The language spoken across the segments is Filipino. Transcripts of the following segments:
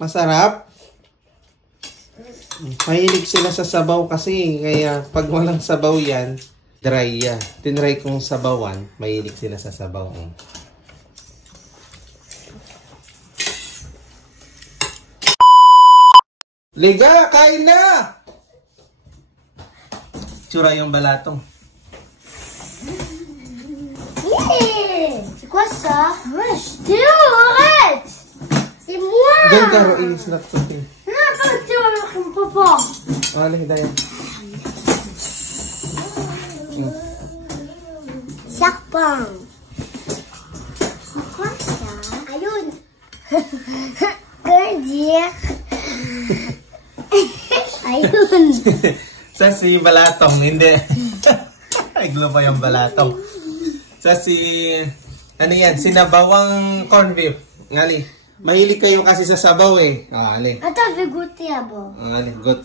Masarap. Mahilig sila sa sabaw kasi. Kaya pag walang sabaw yan, dry yan. Tinry kong sabawan, mahilig sila sa sabaw. Liga, kain na! Tsura yung balatong. C'est quoi ça? Théo, arrête! C'est moi! Diyan ka, Rois, naksutin. Non, pas Théo, avec mon papa. Alay, dayan. Serpent. C'est quoi ça? Ayun. Comment dire? Ayun. Sa si balatong, hindi. Iglo pa yung balatong. Sa si, ano yan, sinabawang corned beef. Ngali, mahilig kayo kasi sa sabaw eh. Ali. Attends, je vais goûter d'abord. Ali, good.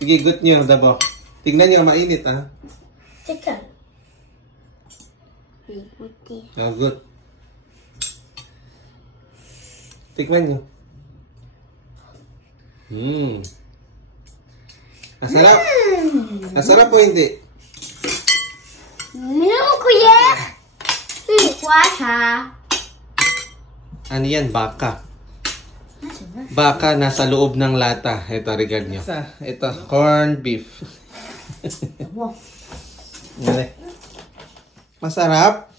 Sige, good nyo, dabo. Tignan nyo, mainit ah. C'est calme. Je vais goûter. Good. Tignan nyo. Masarap. Masarap po hindi? Minum cuillère. C'est quoi ça? Ano yan? Baka. Baka nasa loob ng lata. Ito, regard nyo. Ito, corned beef. Masarap.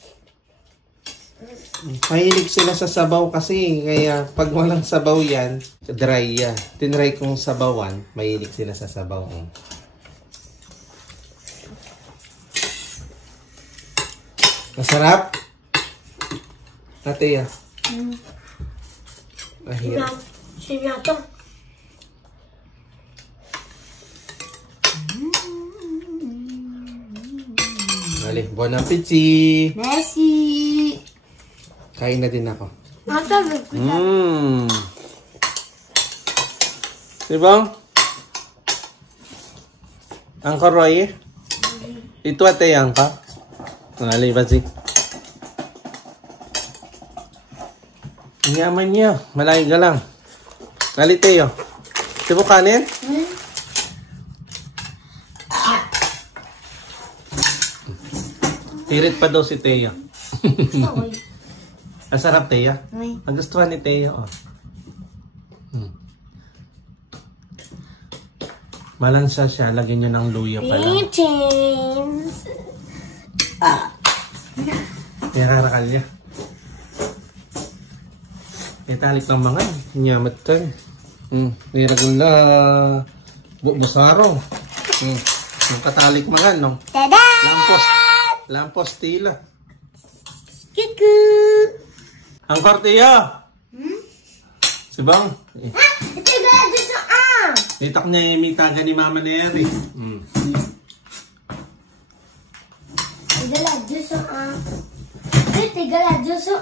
Mahilig sila sa sabaw kasi. Kaya pag walang sabaw yan, dry yan. Tinry kong sabawan, mahilig sila sa sabaw. Masarap? Ate ya. Ahirap. C'est bien, attends. Allez, bon appétit! Merci. Kain na din ako. Attends, je vais goûter. Diba? Ang Roy? Ito ate yang ka? Allez, vas-y. Yaman niya. Malaki ka lang. Allez, Teo. Sibo kanin? Tirit pa daw si Teo. Ang sarap, Teo. Ang gustuhan ni Teo. Oh. Malansa siya. Lagyan niyo ng luya pala. Nakarakal niya. Italik lang mga. Nyamat ka. Niragul na busarong. Yung katalik mga. No? Tada! Lampos tila. Kiku! Ang kortiya! Si Bang? Ito yung galado sa Itak niya yung mitaga ni Mama Neri. Ito yung galado sa